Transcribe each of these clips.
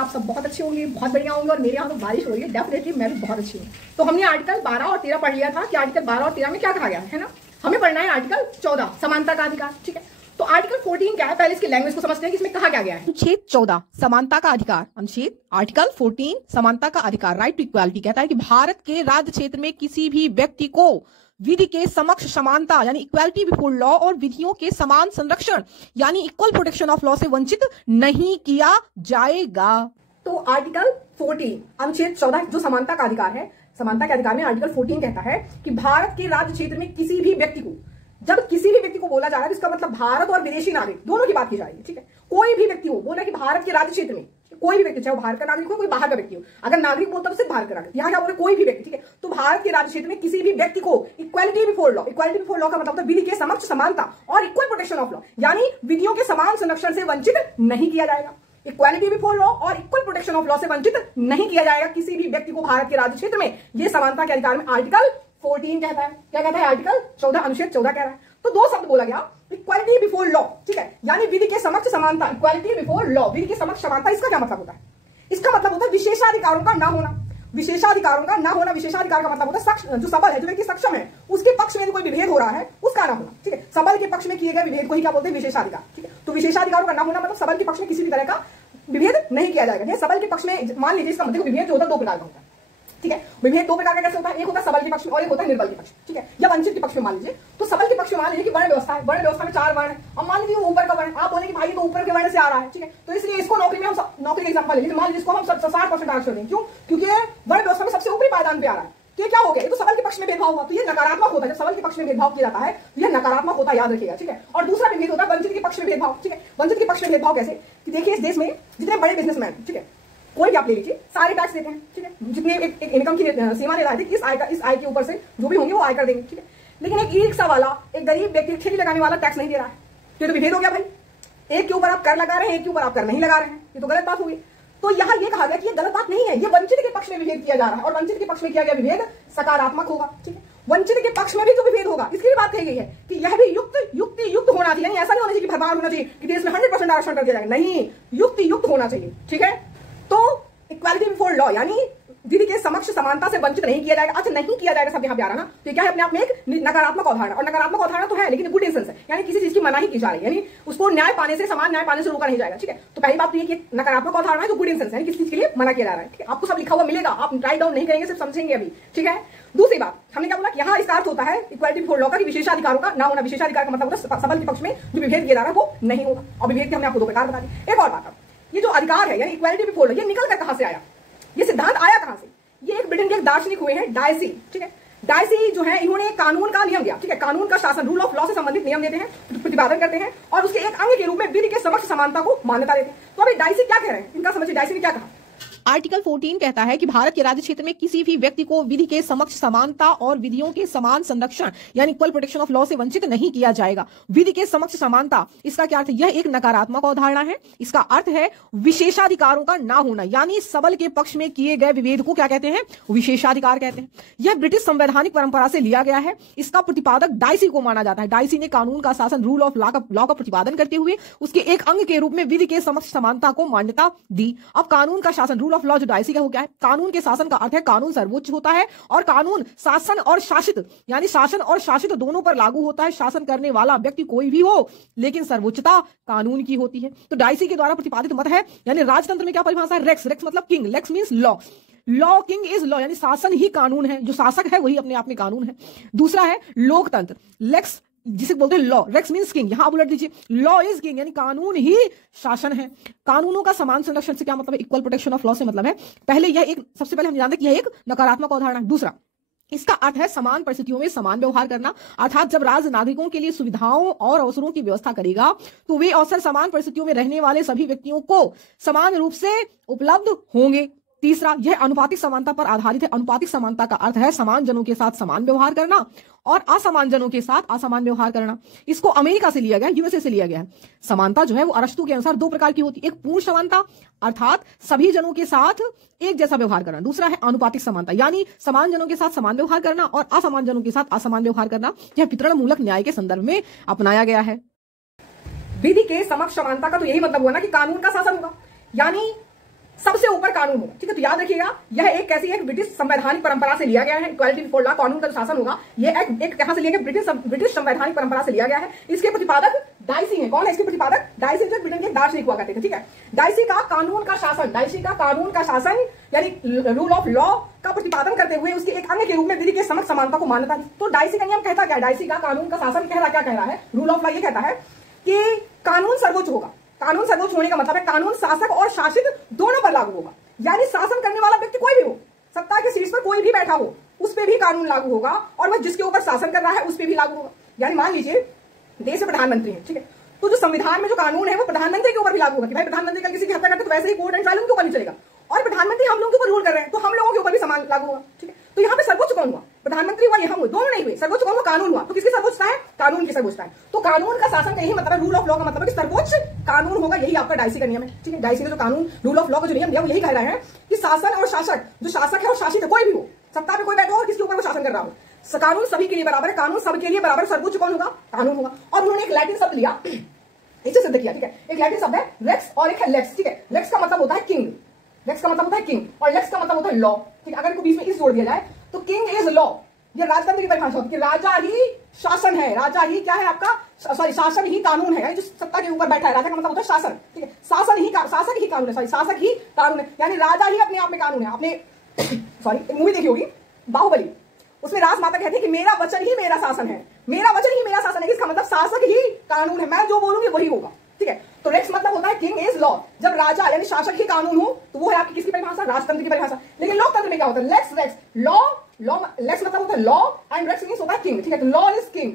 आप सब बहुत अच्छे होंगे, बहुत बढ़िया होंगे। और मेरे यहाँ तो बारिश हो रही है, डेफिनेटली मैं भी बहुत अच्छी हूँ। तो हमने आर्टिकल 12 और 13 पढ़ लिया था कि आर्टिकल 12 और 13 में क्या कहा गया है ना। हमें पढ़ना है आर्टिकल 14 समानता का अधिकार। ठीक है, तो आर्टिकल 14 क्या है, पहले इसकी लैंग्वेज को समझते हैं कि इसमें कहा क्या गया है। अनुच्छेद 14 समानता का अधिकार, अनुच्छेद आर्टिकल 14 समानता का अधिकार, राइट टू इक्वालिटी, कहता है कि भारत के राज्य क्षेत्र में किसी भी व्यक्ति को विधि के समक्ष समानता यानी इक्वालिटी बिफोर लॉ और विधियों के समान संरक्षण यानी इक्वल प्रोटेक्शन ऑफ लॉ से वंचित नहीं किया जाएगा। तो आर्टिकल 14 अनुच्छेद 14 जो समानता का अधिकार है, समानता के अधिकार में आर्टिकल 14 कहता है कि भारत के राज्य क्षेत्र में किसी भी व्यक्ति को, जब किसी भी व्यक्ति को बोला जा रहा है, इसका मतलब भारत और विदेशी नागरिक दोनों की बात की जाएगी। ठीक है, कोई भी व्यक्ति हो, बोला कि भारत के राज्य क्षेत्र में कोई भी व्यक्ति, चाहे वो भारत का नागरिक हो, कोई बाहर का व्यक्ति हो, अगर नागरिक बोलता तो सिर्फ भारत का नागरिक, यहाँ क्या बोले कोई भी व्यक्ति। ठीक है, तो भारत के राज्य क्षेत्र में किसी भी व्यक्ति को equality before law, equality before law का मतलब होता है विधि के समक्ष समानता और इक्वल प्रोटेक्शन ऑफ लॉ यानी विधियों के समान संरक्षण से वंचित नहीं किया जाएगा। इक्वालिटी बिफोर लॉ और इक्वल प्रोटेक्शन ऑफ लॉ से वंचित नहीं किया जाएगा किसी भी व्यक्ति को भारत के राज्य क्षेत्र में। यह समानता के अधिकार में आर्टिकल 14 कहता है। क्या कहता है, आर्टिकल 14 अनुच्छेद 14 कह रहा है। तो दो शब्द बोला गया, इक्वालिटी बिफोर लॉ, ठीक है, यानी विधि के समक्ष समानता, इक्वालिटी बिफोर लॉ, विधि के समक्ष समानता। इसका क्या मतलब होता है, इसका मतलब होता है विशेषाधिकारों का ना होना, विशेषाधिकारों का ना होना। विशेषाधिकार का मतलब होता है जो सबल है, जो व्यक्ति सक्षम है, उसके पक्ष में कोई विभेद हो रहा है उसका ना होना। ठीक है, सबल के पक्ष में किए गए विभेद को ही क्या बोलते हैं, विशेषाधिकार। ठीक है, तो विशेषाधिकारों का ना होना मतलब सबल के पक्ष में किसी भी तरह का विभेद नहीं किया जाएगा। सबल के पक्ष में मान लीजिए, इसका मतलब विभेद जो होता है दो प्रकार का होता है। ठीक है, विभेद दो प्रकार का कैसे होता है, एक होता है सबल के पक्ष में और एक होता है निर्बल के पक्ष। ठीक है, या वंचित के पक्ष में मान लीजिए। तो सबल के पक्ष में मान लीजिए कि वर्ण व्यवस्था है, वर्ण व्यवस्था में 4 वर्ण है, अब मान लीजिए ऊपर का वर्ण, आप बोले कि भाई तो ऊपर के वर्ण से आ रहा है। ठीक है, तो इसलिए इसको नौकरी में हम नौकरी एग्जाम्पल ले लीजिए, मान लीजिए इसको हम 60% आरक्षण दें। क्यों, क्योंकि वर्ण व्यवस्था में सबसे ऊपरी पायदान पे आ रहा है। तो ये क्या हो गया, ये तो सबल के पक्ष में भेदभाव हुआ, तो ये नकारात्मक होता है। जब सबल के पक्ष में भेदभाव किया जाता है तो यह नकारात्मक होता है, याद रखिएगा। ठीक है, और दूसरा विभेद होता है वंचित के पक्ष में भेदभाव। ठीक है, वंचित के पक्ष में भेदभाव कैसे कि देखिए इस देश में जितने बड़े बिजनेसमैन, ठीक है, कोई भी आप ले लीजिए, सारे टैक्स देते हैं। ठीक है, जितने एक इनकम की सीमा निर्धारित है कि इस आय के ऊपर से जो भी होंगे वो आयकर देंगे। ठीक है, लेकिन एक ई रिक्शा वाला, एक गरीब व्यक्ति, ठेली लगाने वाला टैक्स नहीं दे रहा है, तो ये तो विभेद हो गया भाई। एक के ऊपर आप कर लगा रहे हैं, एक के ऊपर आप कर नहीं लगा रहे हैं, ये तो गलत बात होगी। तो यहाँ ये कहा गया कि ये गलत बात नहीं है, ये वंचित के पक्ष में विभेद किया जा रहा है और वंचित के पक्ष में किया गया विभेद सकारात्मक होगा। ठीक है, वंचित के पक्ष में भी जो विभेद होगा इसकी भी बात कही गई है कि यह भी युक्त होना चाहिए, ऐसा नहीं होना चाहिए कि भरमार होना चाहिए कि देश में 100% आरक्षण कर दिया जाएगा, नहीं, युक्त होना चाहिए। ठीक है, तो इक्वालिटी बिफोर लॉ यानी विधि के समक्ष समानता से वंचित नहीं किया जाएगा। अच्छा, नहीं किया जाएगा सब यहाँ पे आ रहा ना, तो क्या है अपने आप में एक नकारात्मक अवधारणा, और नकारात्मक अवधारणा तो है लेकिन गुड इंसेंस है, यानी किसी चीज की मनाही की जा रही है, यानी उसको न्याय पाने से, समान न्याय पाने से रोका नहीं जाएगा। ठीक है, तो पहली बात तो ये कि नकारात्मक अवधारणा है जो गुड इंसेंस है, किसी चीज के लिए मना किया जा रहा है। ठीक है, आपको सब लिखा हुआ मिलेगा, आप राइट डाउन नहीं करेंगे, सिर्फ समझेंगे अभी। ठीक है, दूसरी बात हमने क्या बोला, यहाँ इसका अर्थ होता है इक्वालिटी बिफोर लॉ का विशेषाधिकारों का ना होना। विशेषाधिकार का मतलब होता है सबल के पक्ष में जो विभेद किया जा रहा है वो नहीं होगा, और विभेद के हमने आपको 2 प्रकार बता दिए। एक और बात, ये जो अधिकार है यानी इक्वालिटी बिफोर लॉ, ये निकल कर कहां से आया, ये सिद्धांत आया कहां से। ये एक ब्रिटेन के एक दार्शनिक हुए हैं डायसी। ठीक है, डायसी जो है इन्होंने कानून का नियम दिया। ठीक है, कानून का शासन, रूल ऑफ लॉ से संबंधित नियम देते हैं, प्रतिपादन करते हैं और उसके एक अंग के रूप में विधि के समक्ष समानता को मान्यता देते हैं। तो अभी डायसी क्या कह रहे हैं, इनका समझिए डायसी ने क्या कहा। आर्टिकल 14 कहता है कि भारत के राज्य क्षेत्र में किसी भी व्यक्ति को विधि के समक्ष समानता और विधियों के समान संरक्षण यानी इक्वल प्रोटेक्शन ऑफ लॉ से वंचित नहीं किया जाएगा। विधि के समक्ष समानता, इसका क्या अर्थ है, यह एक नकारात्मक अवधारणा है। इसका अर्थ है विशेषाधिकारों का ना होना, यानी सबल के पक्ष में किए गए विभेद को क्या कहते हैं, विशेषाधिकार कहते हैं। यह ब्रिटिश संवैधानिक परंपरा से लिया गया है। इसका प्रतिपादक डायसी को माना जाता है। डायसी ने कानून का शासन, रूल ऑफ लॉ का प्रतिपादन करते हुए उसके एक अंग के रूप में विधि के समक्ष समानता को मान्यता दी। अब कानून का शासन, रूल ऑफ लॉ जो डायसी का हो गया है, कानून के शासन का अर्थ है कानून सर्वोच्च होता है और कानून शासन और शासित यानी शासन और शासित दोनों पर लागू होता है। शासन करने वाला व्यक्ति कोई भी हो लेकिन सर्वोच्चता कानून की होती है। तो डायसी के द्वारा प्रतिपादित मत है, यानी राजतंत्र में क्या परिभाषा है, रेक्स, रेक्स मतलब किंग, लेक्स means law, law king is law, यानी शासन ही कानून है, जो शासक है वही अपने आप में कानून है। दूसरा है लोकतंत्र, लेक्स जिसे बोलते हैं लॉ, रेक्स मींस किंग, यहां आप उलट दीजिए, लॉ इज किंग यानी कानून ही शासन है। कानूनों का समान संरक्षण से क्या मतलब है, इक्वल प्रोटेक्शन ऑफ लॉ से मतलब है, पहले यह एक, सबसे पहले हम जानते हैं कि यह एक नकारात्मक अवधारणा है। दूसरा, इसका अर्थ है समान परिस्थितियों में समान व्यवहार करना, अर्थात जब राज्य नागरिकों के लिए सुविधाओं और अवसरों की व्यवस्था करेगा तो वे अवसर समान परिस्थितियों में रहने वाले सभी व्यक्तियों को समान रूप से उपलब्ध होंगे। तीसरा, यह अनुपातिक समानता पर आधारित है। अनुपातिक समानता का अर्थ है समान जनों के साथ समान व्यवहार करना और असमान जनों के साथ असमान व्यवहार करना। इसको अमेरिका से लिया गया, यूएसए से लिया गया है। समानता जो है वो अरस्तु के अनुसार 2 प्रकार की होती है, एक पूर्ण समानता अर्थात सभी जनों के साथ एक जैसा व्यवहार करना, दूसरा है अनुपातिक समानता यानी समान जनों के साथ समान व्यवहार करना और असमान जनों के साथ असमान व्यवहार करना। यह वितरण मूलक न्याय के संदर्भ में अपनाया गया है। विधि के समक्ष समानता का तो यही मतलब हुआ ना कि कानून का शासन होगा, यानी सबसे ऊपर कानून होगा। ठीक है, तो याद रखिएगा यह एक कैसी एक ब्रिटिश संवैधानिक परंपरा से लिया गया है। इक्वालिटी बिफोर लॉ, कानून का जो शासन होगा, ये एक कहां से लिया गया? ब्रिटिश संवैधानिक परंपरा से लिया गया है। इसके प्रतिपादक डाइसी है। कौन है इसके प्रतिपादक? डाइसी जो ब्रिटेन के दार्शनिक हुआ करते थे। ठीक है, डाइसी का कानून का शासन यानी रूल ऑफ लॉ का प्रतिपादन करते हुए उसके एक अंग के रूप में विधि के समक्ष समानता को मान्यता दी। तो डाइसी का नियम कहता क्या है? डाइसी का कानून का शासन क्या कह रहा है? रूल ऑफ लॉ ये कहता है कि कानून सर्वोच्च होगा। कानून सर्वोच्च होने का मतलब है कानून शासक और शासित दोनों पर लागू होगा। यानी शासन करने वाला व्यक्ति कोई भी हो, सत्ता के शीर्ष पर कोई भी बैठा हो, उस पर भी कानून लागू होगा और वह जिसके ऊपर शासन कर रहा है उस पर भी लागू होगा। यानी मान लीजिए देश में प्रधानमंत्री है, ठीक है, तो जो संविधान में जो कानून है वो प्रधानमंत्री के ऊपर भी लागू होगा कि भाई प्रधानमंत्री कल किसी की हत्या करते तो वैसे ही कोर्ट एंड ट्रायल उनके ऊपर नहीं चलेगा। और प्रधानमंत्री हम लोगों के ऊपर रूल कर रहे हैं तो हम लोगों के ऊपर भी समान लागू होगा। ठीक है, तो यहाँ पे सर्वोच्च कौन हुआ? प्रधानमंत्री हुआ, यहाँ हुआ, दोनों नहीं हुए। सर्वोच्च कौन हुआ? कानून हुआ। तो किसकी सर्वोच्चता है? कानून की सर्वोच्चता है। तो कानून का शासन का यही मतलब है, रूल ऑफ लॉ का मतलब है कि सर्वोच्च कानून होगा। यही आपका डाइसी का नियम है। ठीक है, डाइसी का जो कानून, रूल ऑफ लॉ का जो नियम है वो यही कह रहा है कि शासन और शासक, जो शासक है और शासित है, कोई भी हो, सत्ता पे कोई बैठा हो और किसके ऊपर वो शासन कर रहा हो, कानून सभी के लिए बराबर है। कानून सबके लिए बराबर, सर्वोच्च कौन होगा? कानून होगा। और उन्होंने एक लैटिन शब्द लिया, इसे सिद्ध किया। ठीक है, एक लैटिन शब्द है रेक्स और एक है लेक्स। ठीक है, रेक्स का मतलब होता है किंग, रेक्स का मतलब होता है किंग और लेक्स का मतलब होता है लॉ। ठीक है, अगर इनको बीच में इस जोड़ दिया जाए तो किंग इज लॉ। ये राजतंत्र की परिभाषा होती है कि राजा ही शासन है, राजा ही क्या है आपका? सॉरी, शासन ही कानून है। जो सत्ता के ऊपर बैठा है, राजा का मतलब होता है शासन। ठीक है, शासक ही कानून है, सॉरी शासक ही कानून है, यानी राजा ही अपने आप में कानून है। आपने सॉरी एक मूवी देखी होगी बाहुबली, उसमें राजमाता कहती है कि मेरा वचन ही मेरा शासन है, मेरा वचन ही मेरा शासन है। इसका मतलब शासक ही कानून है, मैं जो बोलूंगी वही होगा। ठीक है, तो रेक्स मतलब होता है किंग इज लॉ। जब राजा यानी शासक ही कानून हो तो वो है आपकी किसकी परिभाषा? राजतंत्र की परिभाषा। लेकिन लोकतंत्र में क्या होता है? लेक्स, रेक्स, लॉ, लेक्स मतलब होता है लॉ एंड रेक्स मींस होता है किंग। ठीक है, तो law is king,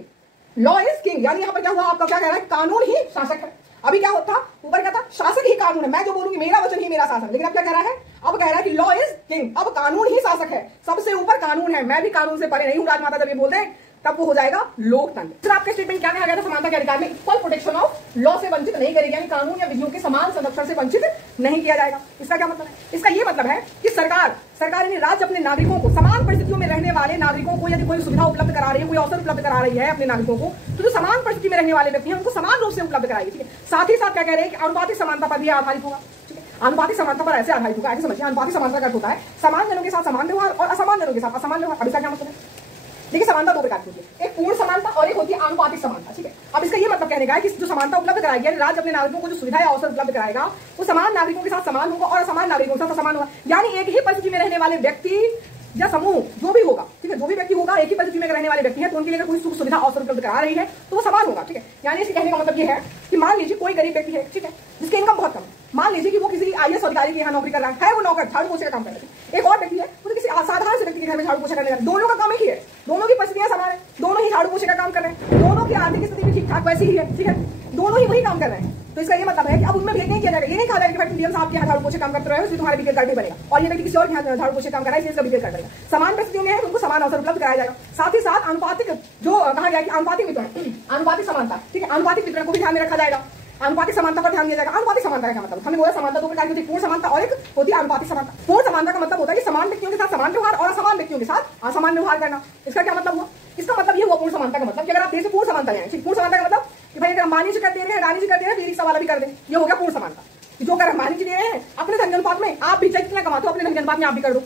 law is king, यानी यहाँ पर क्या हुआ? आपका क्या कह रहा है? कानून ही शासक है। अभी क्या होता? ऊपर क्या था? शासक ही कानून है, मैं जो बोलूंगी, मेरा वचन ही मेरा शासन। लेकिन अब क्या कह रहा है? अब कह रहा है कि लॉ इज किंग, अब कानून ही शासक है, सबसे ऊपर कानून है। मैं भी कानून से परे नहीं हूं राजमाता जब ये बोल दे तब वो हो जाएगा लोकतंत्र। फिर आपके स्टेटमेंट क्या कहा गया था? समानता के अधिकार में इक्वल प्रोटेक्शन ऑफ लॉ से वंचित नहीं करेगी, यानी कानून या विधियों के समान संरक्षण से वंचित नहीं किया जाएगा। इसका क्या मतलब है? इसका ये मतलब है कि सरकार यानी राज्य अपने नागरिकों को, समान परिस्थितियों में रहने वाले नागरिकों को यदि कोई सुविधा उपलब्ध करा रही है, कोई अवसर उपलब्ध करा रही है अपने नागरिकों को, तो जो समान परिस्थिति में रहने वाले व्यक्ति हैं उनको समान रूप से उपलब्ध कराएगी। ठीक है, साथ ही साथ क्या कह रहे हैं कि अनुपातिक समानता पर भी आधारित होगा। ठीक है, अनुपातिक समानता पर ऐसे आधारित होगा, ऐसे समझिए, अनुपातिक समानता का अर्थ होता है समान जनों के साथ समान व्यवहार और असमान जनों के साथ असमान व्यवहार। अब इसका क्या मतलब है? देखिए, समानता दो प्रकार की होती है, एक पूर्ण समानता और एक होती है आनुपातिक समानता। ठीक है, अब इसका ये मतलब कहने का है कि जो समानता उपलब्ध कराएगी, यानी राज्य अपने नागरिकों को जो सुविधा या अवसर उपलब्ध कराएगा वो समान नागरिकों के साथ समान होगा और असमान नागरिकों के साथ असमान होगा। यानी एक ही परिस्थिति में रहने वाले व्यक्ति या समूह जो भी होगा, ठीक है, जो भी व्यक्ति होगा, एक ही परिस्थिति में रहने वाले व्यक्ति है तो उनके लिए अगर कोई सुख सुविधा अवसर उपलब्ध करा रही है तो वो समान होगा। ठीक है, यानी इसके कहने का मतलब ये है कि मान लीजिए कोई गरीब व्यक्ति है, ठीक है, जिसकी इनकम बहुत कम है, मान लीजिए कि वो किसी IAS अधिकारी के यहाँ नौकरी कर रहा है, वो नौकर झाड़ू पोछे का काम कर रहा है। एक और व्यक्ति है वो किसी साधारण से व्यक्ति के घर में झाड़ू पोछा करने जा रहा है, दोनों का काम एक ही है, दोनों की परिस्थितियां समान है, दोनों ही झाड़ू पोछे का काम कर रहे हैं, दोनों की आर्थिक स्थिति भी ठीक ठाक वैसी ही है। ठीक है, दोनों ही वही काम कर रहे हैं। तो इसका ये मतलब है कि अब उनमें भेद नहीं किया जाएगा, ये नहीं कहा जाएगा कि डीएम साहब के यहाँ झाड़ू पोछे काम करते रहे इसलिए तुम्हारा बीपीएल कार्ड नहीं बनेगा और ये व्यक्ति किसी और के यहाँ झाड़ू पोछे काम कर रहा है इसलिए इसका बीपीएल कार्ड बनेगा। समान परिस्थितियों में है उनको समान अवसर उपलब्ध कराया जाएगा। साथ ही साथ अनुपातिक जो कहा गया कि अनुपातिक वितरण, अनुपातिक समानता, ठीक है, अनुपातिक वितरण को भी ध्यान में रखा जाएगा, अनुपातिक समानता पर ध्यान दिया जाएगा। अनुपातिक समानता का मतलब हमने बोला समानता दो प्रकार की होती है, पूर्ण समानता और एक होती है अनुपातिक समानता। पूर्ण समानता का मतलब होता है कि समान व्यक्तियों के साथ समान व्यवहार और असमान व्यक्तियों के साथ असमान व्यवहार करना। इसका क्या मतलब हुआ? इसका मतलब ये हुआ पूर्ण समानता का मतलब कि अगर आप देश में पूर्ण समानता है, पूर्ण समानता का मतलब कि भाई अगर अंबानी जी कर दे रहे हैं, रानी जी कर दे रहे हैं, रिक्शा वाला भी कर दे, ये हो गया पूर्ण समानता। जो कर अंबानी जी दे रहे हैं अपने धन के अनुपात में, आप भी जितना कमाते हो अपने धन के अनुपात में आप भी कर दो,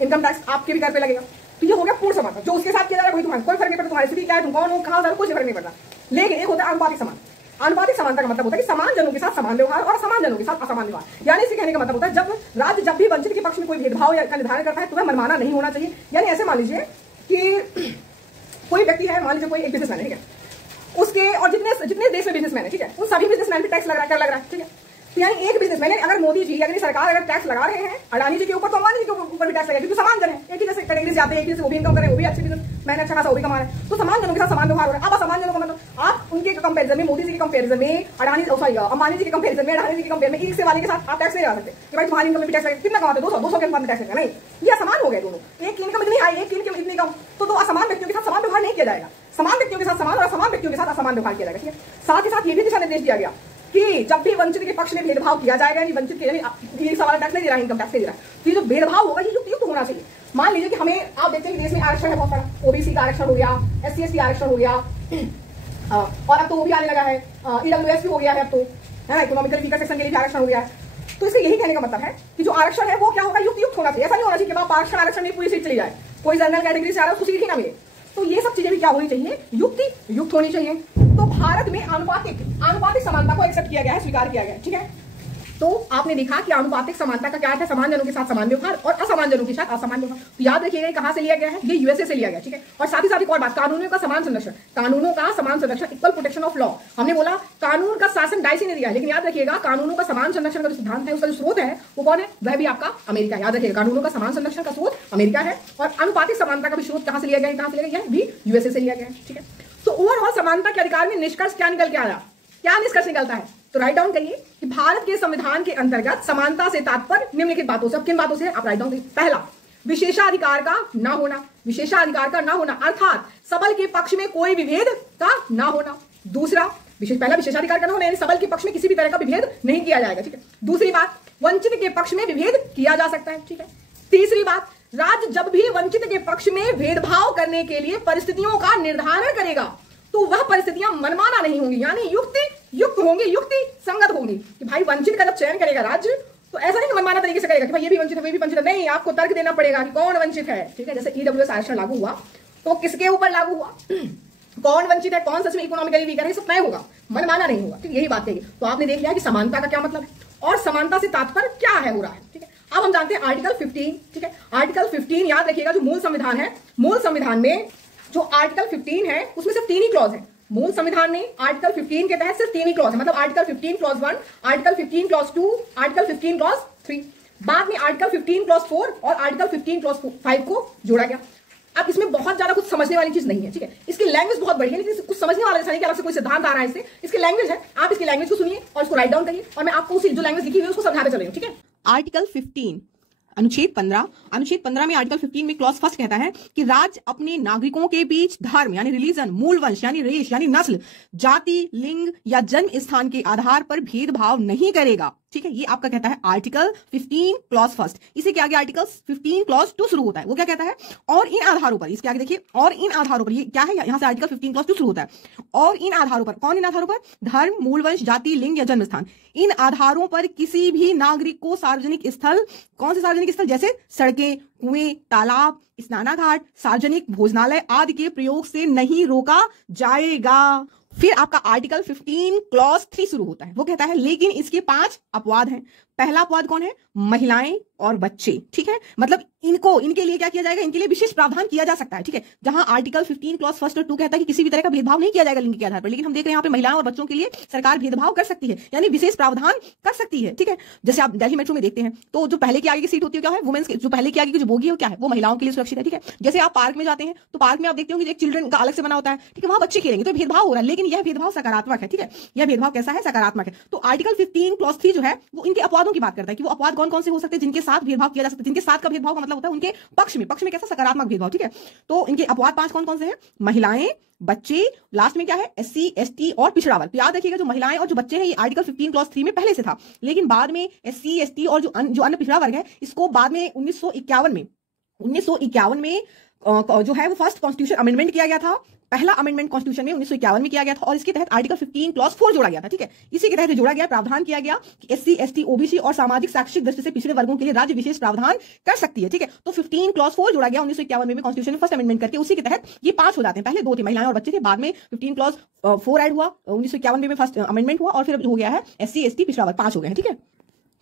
इनकम टैक्स आपके भी घर पे लगेगा, तो ये हो गया पूर्ण समानता। जो उसके साथ किया जा रहा है वही तुम्हारा, कोई फर्क नहीं पड़ता तुम्हारी स्थिति क्या है, तुम कौन हो, कहां से, कुछ फर्क नहीं पड़ता। लेकिन एक होता है अनुपातिक समानता। अनुपातिक समानता का मतलब होता है कि समान जनों के साथ समान व्यवहार और असमान जनों के साथ असमान व्यवहार। यानी इसे कहने का मतलब होता है जब राज्य जब भी वंचित के पक्ष में कोई भेदभाव का निर्धारण करता है तो वह मनमाना नहीं होना चाहिए। यानी ऐसे मान लीजिए कि कोई व्यक्ति है, मान लीजिए कोई एक बिजनेसमैन है, ठीक है, उसके और जितने देश में बिजनेसमैन है, ठीक है, उन सभी बिजनेसमैन पे टैक्स लग रहा है, ठीक है। तो यानी एक बिजनेसमैन, अगर मोदी जी अगर सरकार अगर टैक्स लगा रहे हैं अडानी जी के ऊपर तो अंबानी जी के ऊपर भी टैक्स लगेगा, क्योंकि समान जन है, एक ही जैसे कैटेगरी से आते हैं, एक ही जैसे वो भी इनकम करें, वो भी अच्छे बिजनेसमैन अच्छा खासा वो भी कमा रहे हैं, तो समान जनों के साथ समान व्यवहार हो रहा है। अब असमान जनों का मतलब आप उनके कंपेरिजन में, मोदी जी के कंपेरिजन में, अंबानी जी के कंपेरिजन में, अडानी जी के कंपेयर में एक से वाले के साथ आप टैक्स नहीं लगा सकते कि भाई तुम्हारी इनकम में भी टैक्स लगेगा, कितना कमाते हो, 200 के अनुपात में टैक्स लगेगा, नहीं, ये असमान हो गए दोनों। एक की इनकम इतनी हाई, एक की इनकम इतनी कम, तो असमान व्यक्तियों के साथ समान व्यवहार नहीं किया जाएगा, समान व्यक्तियों के साथ समान और असमान व्यक्तियों के साथ असमान व्यवहार किया जाएगा। ठीक है, साथ ही साथ ये भी दिशा निर्देश दिया गया कि जब भी वंचित के पक्ष में भेदभाव किया जाएगा, यानी वंचित के यानी सवाल टैक्स नहीं दे रहा है, इनकम टैक्स नहीं दे रहा है, तो ये जो भेदभाव होगा ये युक्त होना चाहिए। मान लीजिए कि हमें, आप देखते हैं कि देश में आरक्षण है बहुत सारा, ओबीसी का आरक्षण हो गया, SC ST आरक्षण हो गया, और अब तो वो भी आने लगा है, EWS भी हो गया है अब तो, है ना, इकोनॉमिकल वीकर सेक्शन के लिए आरक्षण हो गया है। तो इसका यही कहने का मतलब है कि जो आरक्षण है वो क्या होगा, युक्त युक्त होना चाहिए। ऐसा नहीं होना चाहिए कि आरक्षण आरक्षण में पूरी सीट चली जाए, कोई जनरल कैटेगरी से आ रहा है उसको सीट ही ना मिले। तो ये सब चीजें भी क्या होनी चाहिए, युक्ति युक्त होनी चाहिए। तो भारत में आनुपातिक समानता को एक्सेप्ट किया गया है, स्वीकार किया गया है, ठीक है। तो आपने देखा कि आनुपातिक समानता का क्या है, समान जनों के साथ समान व्यवहार और असमान जनों के साथ असमान व्यवहार। तो याद रखिएगा कहां से लिया गया है, ये यूएसए से लिया गया, ठीक है। और साथ ही साथ एक और बात, कानूनों का समान संरक्षण, इक्वल प्रोटेक्शन ऑफ लॉ। हमने बोला कानून का शासन डाइसी ने दिया, लेकिन याद रखिएगा कानूनों का समान संरक्षण का जो सिद्धांत है, उसका जो स्रोत है वो कौन है, वह भी आपका अमेरिका। याद रखिएगा कानूनों का समान संरक्षण का स्रोत अमेरिका है, और अनुपातिक समानता का भी स्रोत कहां से लिया गया है, कहां से लिया गया है, भी यूएसए से लिया गया है, ठीक है। तो ओवरऑल समानता के अधिकार में निष्कर्ष क्या निकल के आया, क्या निष्कर्ष निकलता है, तो राइट डाउन करिए कि भारत के संविधान के अंतर्गत समानता से तात्पर्य निम्नलिखित बातों से, अब किन बातों से आप राइट डाउन करिए। पहला, विशेषाधिकार का ना होना, विशेषाधिकार का ना होना अर्थात सबल के पक्ष में कोई विभेद का ना होना। दूसरा, पहला विशेषाधिकार का ना होना यानी सबल के पक्ष में किसी भी तरह का विभेद नहीं किया जाएगा, ठीक है। दूसरी बात, वंचित के पक्ष में विभेद किया जा सकता है, ठीक है। तीसरी बात, राज्य जब भी वंचित के पक्ष में भेदभाव करने के लिए परिस्थितियों का निर्धारण करेगा तो वह परिस्थितियां मनमाना नहीं होंगी, यानी युक्त होंगी, युक्ति संगत होंगी। कि भाई वंचित का जब चयन करेगा राज्य तो ऐसा नहीं कि मनमाना तरीके से करेगा कि भाई ये भी वंचित है, वे भी वंचित है, नहीं, आपको तर्क देना पड़ेगा कि कौन वंचित है, ठीक है। जैसे ईडब्ल्यूएस आरक्षण लागू हुआ तो किसके ऊपर लागू हुआ, कौन वंचित है, कौन सच में इकोनॉमिकली वीकर है, सब तय होगा, मनमाना नहीं होगा, ठीक, यही बात है। तो आपने देख लिया कि समानता का क्या मतलब है और समानता से तात्पर्य क्या है हो रहा है, ठीक है। अब हम जानते हैं आर्टिकल 15, ठीक है। आर्टिकल 15 याद रखिएगा जो मूल संविधान है, मूल संविधान में जो आर्टिकल 15 है उसमें सिर्फ 3 ही क्लॉज है। मूल संविधान में आर्टिकल 15 के तहत सिर्फ 3 ही क्लॉज है, मतलब article 15 clause 1, article 15 clause 2, article 15 clause 3। बाद में आर्टिकल 15 क्लॉज 4 और आर्टिकल 15 क्लॉज 5 को जोड़ा गया। अब इसमें बहुत ज्यादा कुछ समझने वाली चीज नहीं है, ठीक है। इसकी लैंग्वेज बहुत बढ़िया है, लेकिन कुछ समझने वाला जैसा नहीं कि अलग से कोई सिद्धांत आ रहा है इससे। इसकी लैंग्वेज है, आप इसकी लैंग्वेज को सुनिए और इसको राइट डाउन करिए, और मैं आपको उसी जो लैंग्वेज लिखी हुई है उसको समझाते चल रही हूं, ठीक है। आर्टिकल 15 अनुच्छेद 15 में आर्टिकल 15 में क्लॉज फर्स्ट कहता है कि राज्य अपने नागरिकों के बीच धर्म यानी रिलीजन, मूल वंश यानी रेस यानी नस्ल, जाति, लिंग या जन्म स्थान के आधार पर भेदभाव नहीं करेगा, ठीक है। ये आपका कहता है आर्टिकल 15 क्लॉज फर्स्ट। इसे के आगे आर्टिकल 15 क्लॉज 2 शुरू होता है, वो क्या कहता है, और इन आधारों पर, इसके आगे देखिए, और इन आधारों पर, ये क्या है, यहां से आर्टिकल 15 क्लॉज 2 शुरू होता है, और इन आधारों पर, कौन इन आधारों पर, धर्म, मूल वंश, जाति, लिंग या जन्म स्थान, इन आधारों पर किसी भी नागरिक को सार्वजनिक स्थल, कौन से सार्वजनिक स्थल, जैसे सड़कें, कुएं, तालाब, स्नानाघाट, सार्वजनिक भोजनालय आदि के प्रयोग से नहीं रोका जाएगा। फिर आपका आर्टिकल 15 क्लॉज 3 शुरू होता है, वो कहता है लेकिन इसके 5 अपवाद हैं। पहला अपवाद कौन है, महिलाएं और बच्चे, ठीक है। मतलब इनके लिए क्या किया जाएगा, इनके लिए विशेष प्रावधान किया जा सकता है, ठीक है। जहां आर्टिकल 15 क्लॉज 1 और 2 कहता है कि किसी भी तरह का भेदभाव नहीं किया जाएगा लिंग के आधार पर, लेकिन हम देख रहे हैं यहाँ पे महिलाओं और बच्चों के लिए सरकार भेदभाव कर सकती है, यानी विशेष प्रावधान कर सकती है, ठीक है। जैसे आप दिल्ली मेट्रो में देखते हैं तो जो पहले की आगे की सीट होती है क्या है, वुमेन्स, जो पहले की आगे की जो बोगी है क्या है, वो महिलाओं के लिए सुरक्षित है, ठीक है। जैसे आप पार्क में जाते हैं तो पार्क में आप देखते होंगे एक चिल्ड्रन का अलग से बना होता है, ठीक है, वहां बच्चे खेलेंगे, तो भेदभाव हो रहा है, लेकिन यह भेदभाव सकारात्मक है, ठीक है। यह भेदभाव कैसा है, सकारात्मक है। तो आर्टिकल 15 क्लॉज 3 जो है वो इनके अपवादों की बात करता है कि वो अपवाद कौन कौन से हो सकते हैं जिनके साथ भेदभाव किया जा सकता है, जिनके साथ का भेदभाव का मतलब होता है उनके पक्ष में कैसा, सकारात्मक भेदभाव, ठीक है। तो इनके अपवाद 5 कौन कौन से हैं, महिलाएं, बच्चे, लास्ट में क्या है, SC, ST और पिछड़ा वर्ग। तो याद रखिएगा जो महिलाएं और जो बच्चे हैं ये आर्टिकल 15 क्लॉज 3 में पहले से था, लेकिन बाद में SC, ST और जो अन्य पिछड़ा वर्ग है इसको बाद में 1951 में जो है वो फर्स्ट कॉन्स्टिट्यूशन अमेंडमेंट किया गया था। पहला अमेंडमेंट कॉन्स्टिट्यूशन में 1951 में किया गया था और इसके तहत आर्टिकल 15 क्लॉज 4 जोड़ा गया था, ठीक है। इसी के तहत जोड़ा गया, प्रावधान किया गया कि SC, ST, OBC और सामाजिक शैक्षिक दृष्टि से पिछड़े वर्गों के लिए राज्य विशेष प्रावधान कर सकती है, ठीक है। तो 15 क्लॉज 4 जोड़ा गया 1951 में कॉन्स्टिट्यूशन में फर्स्ट अमेंडमेंट करके, उसी के तहत ये 5 हो जाते हैं। पहले 2 थे, महिलाएं और बच्चे थे, बाद में 15 क्लॉज 4 ऐड हुआ, 1951 में फर्स्ट अमेंडमेंट हुआ और फिर हो गया है SC, ST, पिछड़ा वर्ग, 5 हो गए हैं, ठीक है।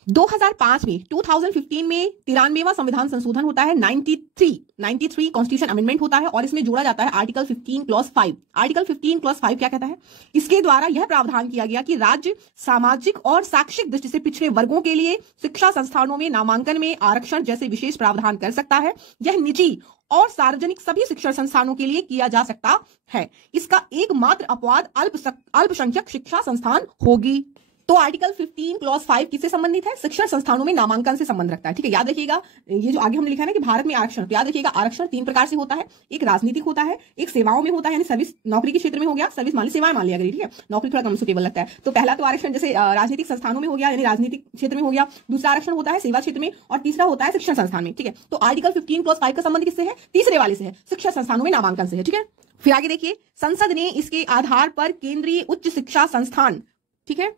2005 में 2015 में 93वां संविधान संशोधन होता है, 93 कॉन्स्टिट्यूशन अमेंडमेंट होता है और इसमें जोड़ा जाता है आर्टिकल 15 क्लॉज 5। आर्टिकल 15 क्लॉज 5 क्या कहता है, इसके द्वारा यह प्रावधान किया गया कि राज्य सामाजिक और शैक्षिक दृष्टि से पिछड़े वर्गों के लिए शिक्षा संस्थानों में नामांकन में आरक्षण जैसे विशेष प्रावधान कर सकता है। यह निजी और सार्वजनिक सभी शिक्षण संस्थानों के लिए किया जा सकता है। इसका एकमात्र अपवाद अल्पसंख्यक शिक्षा संस्थान होगी। तो आर्टिकल 15 क्लॉज 5 किससे संबंधित है, शिक्षण संस्थानों में नामांकन से संबंध रखता है, ठीक है। याद रखिएगा ये जो आगे हमने लिखा है ना कि भारत में आरक्षण, तो याद रखिएगा आरक्षण 3 प्रकार से होता है, एक राजनीतिक होता है, एक सेवाओं में होता है यानी सर्विस, नौकरी के क्षेत्र में हो गया, सर्विस मान ली, सेवाएं मान लिया गई, ठीक है। नौकरी थोड़ा कम सुटेबल लगता है। तो पहला तो आरक्षण जैसे राजनीतिक संस्थानों में हो गया यानी राजनीतिक क्षेत्र में हो गया, दूसरा आरक्षण होता है सेवा क्षेत्र में और तीसरा होता है शिक्षण संस्थान में, ठीक है। तो आर्टिकल 15 क्लॉज 5 का संबंध किससे है, तीसरे वाले से है, शिक्षण संस्थानों में नामांकन से है, ठीक है। फिर आगे देखिए, संसद ने इसके आधार पर केंद्रीय उच्च शिक्षा संस्थान, ठीक है,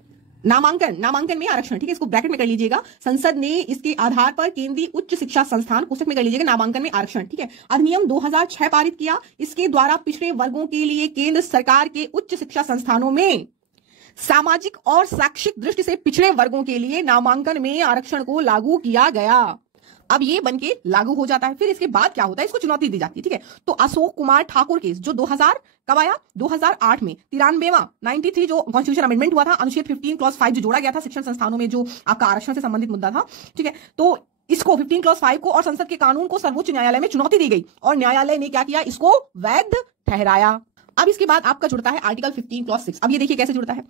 नामांकन में आरक्षण, ठीक है, इसको ब्रैकेट में कर लीजिएगा। संसद ने इसके आधार पर केंद्रीय उच्च शिक्षा संस्थान, पुस्तक में कर लीजिएगा, नामांकन में आरक्षण, ठीक है, अधिनियम 2006 पारित किया। इसके द्वारा पिछड़े वर्गों के लिए केंद्र सरकार के उच्च शिक्षा संस्थानों में सामाजिक और शैक्षिक दृष्टि से पिछड़े वर्गों के लिए नामांकन में आरक्षण को लागू किया गया। अब ये बनके लागू हो जाता है। फिर इसके बाद क्या होता है, इसको चुनौती दी जाती है, ठीक है। तो अशोक कुमार ठाकुर केस जो 2000 कब आया, 2008 में 93 जो कॉन्स्टिट्यूशन अमेंडमेंट हुआ था, अनुच्छेद 15 क्लॉज 5 जो जोड़ा गया था शिक्षण संस्थानों में, जो आपका आरक्षण से संबंधित मुद्दा था, ठीक है। तो इसको 15 क्लॉज 5 को और संसद के कानून को सर्वोच्च न्यायालय में चुनौती दी गई और न्यायालय ने क्या किया, इसको वैध ठहराया। अब इसके बाद आपका जुड़ता है आर्टिकल 15 क्लॉज 6। अब ये देखिए कैसे जुड़ता है,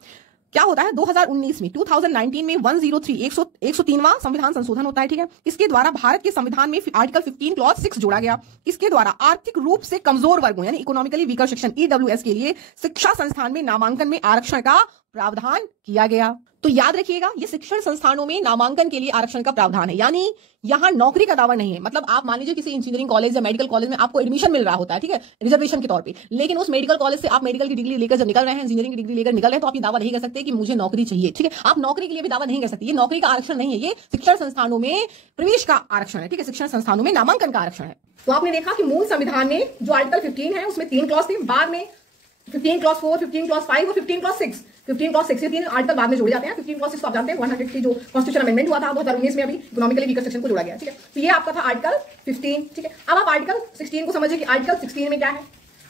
क्या होता है, 2019 में 103वां संविधान संशोधन होता है, ठीक है। इसके द्वारा भारत के संविधान में आर्टिकल 15 क्लॉज 6 जोड़ा गया। इसके द्वारा आर्थिक रूप से कमजोर वर्गों यानी इकोनॉमिकली वीकर सेक्शन EWS के लिए शिक्षा संस्थान में नामांकन में आरक्षण का प्रावधान किया गया। तो याद रखिएगा, ये शिक्षण संस्थानों में नामांकन के लिए आरक्षण का प्रावधान है, यानी यहां नौकरी का दावा नहीं है। मतलब आप मान लीजिए किसी इंजीनियरिंग कॉलेज या मेडिकल कॉलेज में आपको एडमिशन मिल रहा होता है, ठीक है, रिजर्वेशन के तौर पे, लेकिन उस मेडिकल कॉलेज से आप मेडिकल की डिग्री लेकर जब निकल रहे हैं, इंजीनियरिंग की डिग्री लेकर निकल रहे हैं, तो आप ये दावा नहीं कर सकते कि मुझे नौकरी चाहिए, ठीक है। आप नौकरी के लिए भी दावा नहीं कर सकते, ये नौकरी का आरक्षण नहीं है, ये शिक्षण संस्थानों में प्रवेश का आरक्षण है, ठीक है, शिक्षण संस्थानों में नामांकन का आरक्षण है। तो आपने देखा कि मूल संविधान में जो आर्टिकल 15 है उसमें 3 क्लॉज थे, बाद में 15 क्लॉज 4, 15 क्लॉज 5 और 15 क्लॉज 6। 15 क्लॉज 6 ये 3 आर्टिकल बाद में जोड़े जाते हैं। 15 क्लॉज 6 तो आप जानते हैं 103 जो कॉन्स्टिट्यूशन अमेंडमेंट हुआ था 2019 में, अभी इकोनॉमिकली वीकर सेक्शन को जोड़ा गया, ठीक है। तो ये आपका था आर्टिकल 15, ठीक है। अब आप आर्टिकल 16 को समझिए कि आर्टिकल 16 में क्या है।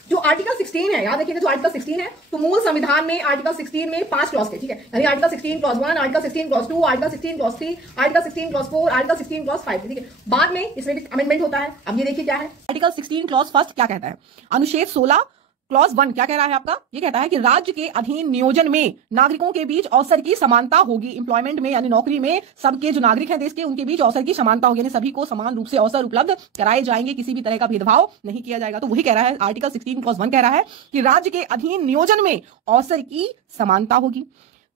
जो आर्टिकल 16 है, याद रखिएगा, जो आर्टिकल 16 है, तो मूल संविधान में आर्टिकल 16 में 5 क्लॉज थे, ठीक है, यानी article 16 clause 1, article 16 clause 2, article 16 clause 3, article 16 clause 4, article 16 clause 5, ठीक है। बाद में इसमें भी अमेंडमेंट होता है। अब ये देखिए क्या है, आर्टिकल 16 क्लॉज फर्स्ट क्या कहता है, अनुच्छेद 16 क्लॉज 1 क्या कह रहा है आपका, ये कहता है कि राज्य के अधीन नियोजन में नागरिकों के बीच अवसर की समानता होगी। एम्प्लॉयमेंट में यानी नौकरी में सबके जो नागरिक हैं देश के, उनके बीच अवसर की समानता होगी, यानी सभी को समान रूप से अवसर उपलब्ध कराए जाएंगे, किसी भी तरह का भेदभाव नहीं किया जाएगा। तो वही कह रहा है आर्टिकल 16 क्लॉज 1 कह रहा है कि राज्य के अधीन नियोजन में अवसर की समानता होगी।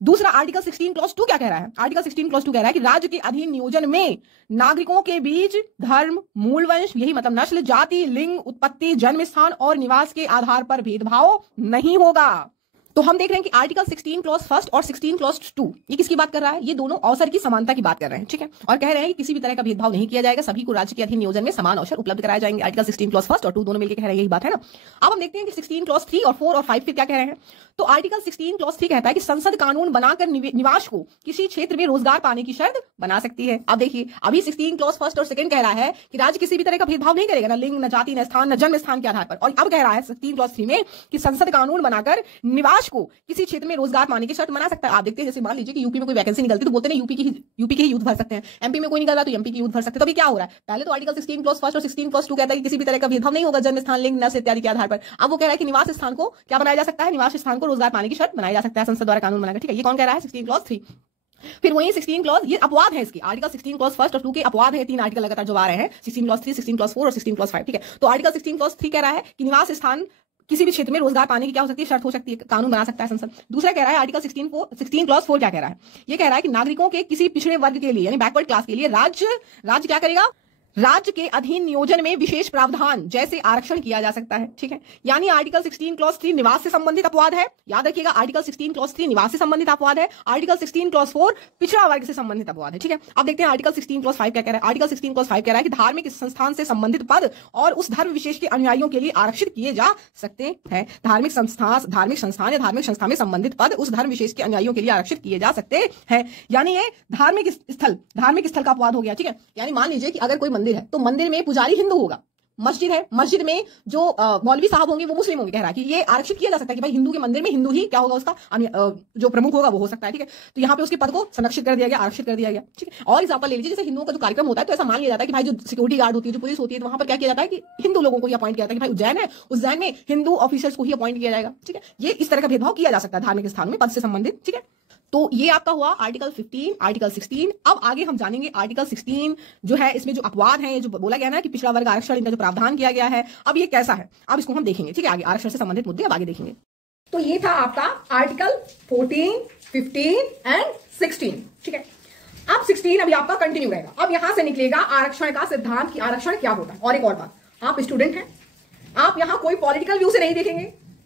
दूसरा आर्टिकल 16 क्लॉज 2 क्या कह रहा है, आर्टिकल 16 क्लॉज 2 कह रहा है कि राज्य के अधीन नियोजन में नागरिकों के बीच धर्म, मूल वंश, यही मतलब नस्ल, जाति, लिंग, उत्पत्ति, जन्म स्थान और निवास के आधार पर भेदभाव नहीं होगा। तो हम देख रहे हैं कि आर्टिकल 16 क्लॉज फर्स्ट और 16 क्लॉज 2 ये किसकी बात कर रहा है, ये दोनों अवसर की समानता की बात कर रहे हैं, ठीक है, और कह रहे हैं कि किसी भी तरह का भेदभाव नहीं किया जाएगा, सभी को राज्य के अधीन नियोजन में समान अवसर उपलब्ध कराए जाएंगे। आर्टिकल 16 क्लॉज फर्स्ट और 2 दोनों मिलकर कह रहे हैं, यही बात है ना। अब हम देखते हैं कि 16 क्लॉज 3 और 4 और 5 फिर क्या कह रहे हैं। तो आर्टिकल 16 क्लॉज 3 कहता है कि संसद कानून बनाकर निवास को किसी क्षेत्र में रोजगार पाने की शर्त बना सकती है। अब देखिए, अभी 16 क्लॉज फर्स्ट और सेकंड कह रहा है कि राज्य किसी भी तरह का भेदभाव नहीं करेगा, ना लिंग, न जाति, न स्थान, न जन्म स्थान के आधार पर, और अब कह रहा है 16 क्लॉज 3 में कि संसद कानून बनाकर निवास को किसी क्षेत्र में रोजगार पाने की शर्त बना सकता है। आप देखते हैं जैसे मान लीजिए कि यूपी में कोई वैकेंसी निकलती है तो बोलते हैं यूपी के ही यूथ भर सकते हैं, एमपी में कोई निकल रहा तो एमपी की यूथ भर सकते हैं। तो अभी क्या हो रहा है, पहले तो आर्टिकल 16 क्लॉज फर्स्ट और 16 क्लॉज 2 कहता है कि किसी भी तरह का भेदभाव नहीं होगा जन्म स्थान, लिंग, नस्ल इत्यादि के आधार पर। अब वो कह रहा है कि निवास स्थान को क्या बनाया जा सकता है, निवास स्थान को रोजगार पाने की शर्त बनाया जा सकता है संसद द्वारा कानून बनाकर, ठीक है। ये कौन कह रहा है, 16 क्लॉज 3। फिर वही 16 क्लॉज, ये अपवाद है इसके, आर्टिकल 16 क्लॉज फर्स्ट और 2 के अपवाद है, 3 आर्टिकल लगातार जो आ रहे हैं, 16 क्लॉज 3, 16 क्लॉज 4 और 16 क्लॉज 5, ठीक है। तो आर्टिकल 16 क्लॉज 3 कह रहा है कि निवास स्थान किसी भी क्षेत्र में रोजगार पाने की क्या हो सकती है, शर्त हो सकती है, कानून बना सकता है संसद। दूसरा कह रहा है आर्टिकल 16 क्लॉज 4 क्या कह रहा है, ये कह रहा है कि नागरिकों के किसी पिछड़े वर्ग के लिए यानी बैकवर्ड क्लास के लिए राज्य क्या करेगा, राज्य के अधीन नियोजन में विशेष प्रावधान जैसे आरक्षण किया जा सकता है, ठीक है। यानी आर्टिकल 16 क्लॉज 3 निवास से संबंधित अपवाद है, याद रखिएगा, आर्टिकल 16 क्लॉज 3 निवास से संबंधित अपवाद है, आर्टिकल 16 क्लॉज 4 पिछड़ा वर्ग से संबंधित अपवाद है, ठीक है। अब देखते हैं आर्टिकल 16 क्लॉज 5 क्या कह रहा है। आर्टिकल 16 क्लॉज 5 कह रहा है कि धार्मिक संस्थान से संबंधित पद और उस धर्म विशेष के अनुयायियों के लिए आरक्षित किए जा सकते हैं। धार्मिक संस्थान या धार्मिक संस्था में संबंधित पद उस धर्म विशेष के अनुयायियों के लिए आरक्षित किए जा सकते हैं, यानी ये धार्मिक स्थल का अपवाद हो गया, ठीक है। यानी मान लीजिए कि अगर कोई मंदिर है तो मंदिर में पुजारी हिंदू होगा, मस्जिद है, मस्जिद में जो मौलवी साहब होंगे वो मुस्लिम होंगे, कह रहा है कि ये आरक्षित किया जा सकता है कि भाई हिंदू के मंदिर में हिंदू ही क्या होगा, उसका जो प्रमुख होगा वो हो सकता है, ठीक है। तो यहाँ पे उसके पद को संरक्षित कर दिया गया, आरक्षित कर दिया गया, ठीक है। और एग्जांपल ले लीजिए, जैसे हिंदुओं का जो कार्यक्रम होता है तो ऐसा मान लिया जाता है कि भाई जो सिक्योरिटी गार्ड होती है, जो पुलिस होती है, तो वहां पर क्या किया जाता है कि हिंदू लोगों को ही अपॉइंट किया जाता है कि भाई उज्जैन है, उज्जैन में हिंदू ऑफिसर्स को ही अपॉइंट किया जाएगा, ठीक है। ये इस तरह का भेदभाव किया जा सकता है धार्मिक स्थानों में पद से संबंधित, ठीक है। तो ये आपका हुआ आर्टिकल 15, आर्टिकल 16। अब आगे हम जानेंगे आर्टिकल 16 जो है, इसमें जो अपवाद है, जो बोला गया ना कि पिछड़ा वर्ग आरक्षण, इनका जो प्रावधान किया गया है, अब ये कैसा है, अब इसको हम देखेंगे, ठीक है। आगे आरक्षण से संबंधित मुद्दे अब आगे देखेंगे। तो ये था आपका आर्टिकल 14, 15 एंड 16, ठीक है। अब 16 अभी आपका कंटिन्यू रहेगा। अब यहां से निकलेगा आरक्षण का सिद्धांत कि आरक्षण क्या होता है। और एक और बात, आप स्टूडेंट हैं, आप यहां कोई पॉलिटिकल व्यू से नहीं देखेंगे,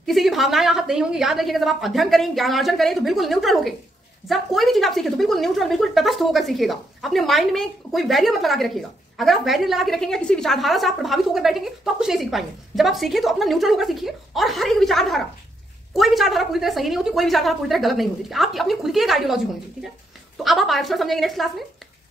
किसी की भावनाएं आहत नहीं होंगी। याद रखिएगा, जब आप अध्ययन करें, ज्ञानार्जन करें तो बिल्कुल न्यूट्रल होके, जब कोई भी चीज आप सीखे तो बिल्कुल न्यूट्रल, बिल्कुल तटस्थ होकर सीखिएगा। अपने माइंड में कोई बैरियर मत लगा के रखिएगा। अगर आप बैरियर लगा के रखेंगे, किसी विचारधारा से आप प्रभावित होकर बैठेंगे तो आप कुछ नहीं सीख पाएंगे। जब आप सीखे तो अपना न्यूट्रल होकर सीखिए। और हर एक विचारधारा, कोई विचारधारा पूरी तरह सही नहीं होती, कोई विचारधारा पूरी तरह गलत नहीं होती। आपकी अपनी खुद की एक आइडियोलॉजी होनी चाहिए, ठीक है। तो अब आप आरक्षण समझेंगे नेक्स्ट क्लास में।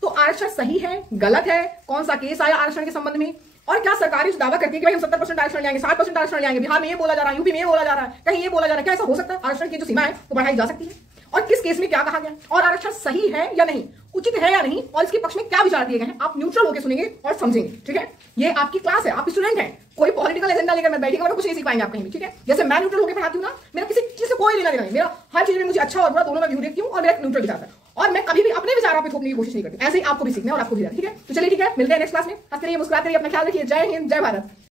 तो आरक्षण सही है, गलत है, कौन सा केस आया आरक्षण के संबंध में, और क्या सरकार इस दावा करती है कि भाई हम 70% आरक्षण ले आएंगे, 60% आरक्षण ले आएंगे। बिहार में ये बोला जा रहा है, यूपी में ये बोला जा रहा है, कहीं ये बोला जा रहा है। क्या ऐसा हो सकता है? आरक्षण की जो सीमा है वो बढ़ाई जा सकती है, और किस केस में क्या कहा गया, और आरक्षण सही है या नहीं, उचित है या नहीं, और इसके पक्ष में क्या विचार दिए गए हैं, आप न्यूट्रल होकर सुनेंगे और समझेंगे, ठीक है। ये आपकी क्लास है, आप स्टूडेंट हैं, कोई पॉलिटिकल एजेंडा लेकर मैं बैठेगा कुछ नहीं सीख पाएंगे आप कहीं भी, ठीक है। जैसे मैं न्यूट्रल होकर पढ़ाती हूं ना, मेरा किसी चीज से कोई लेना देना नहीं, मेरा हर चीज में मुझे अच्छा और बुरा दोनों में व्यू देखती हूं, और मेरा न्यूट्रल विचार है, और मैं कभी भी अपने विचारों पे थोपने की कोशिश नहीं करती। ऐसे ही आपको भी सीखना है और आपको भी, ठीक है। तो चलिए ठीक है, मिलते हैं नेक्स्ट क्लास में। हंसते रहिए, मुस्कुराते रहिए, अपना ख्याल रखिए। जय हिंद, जय भारत।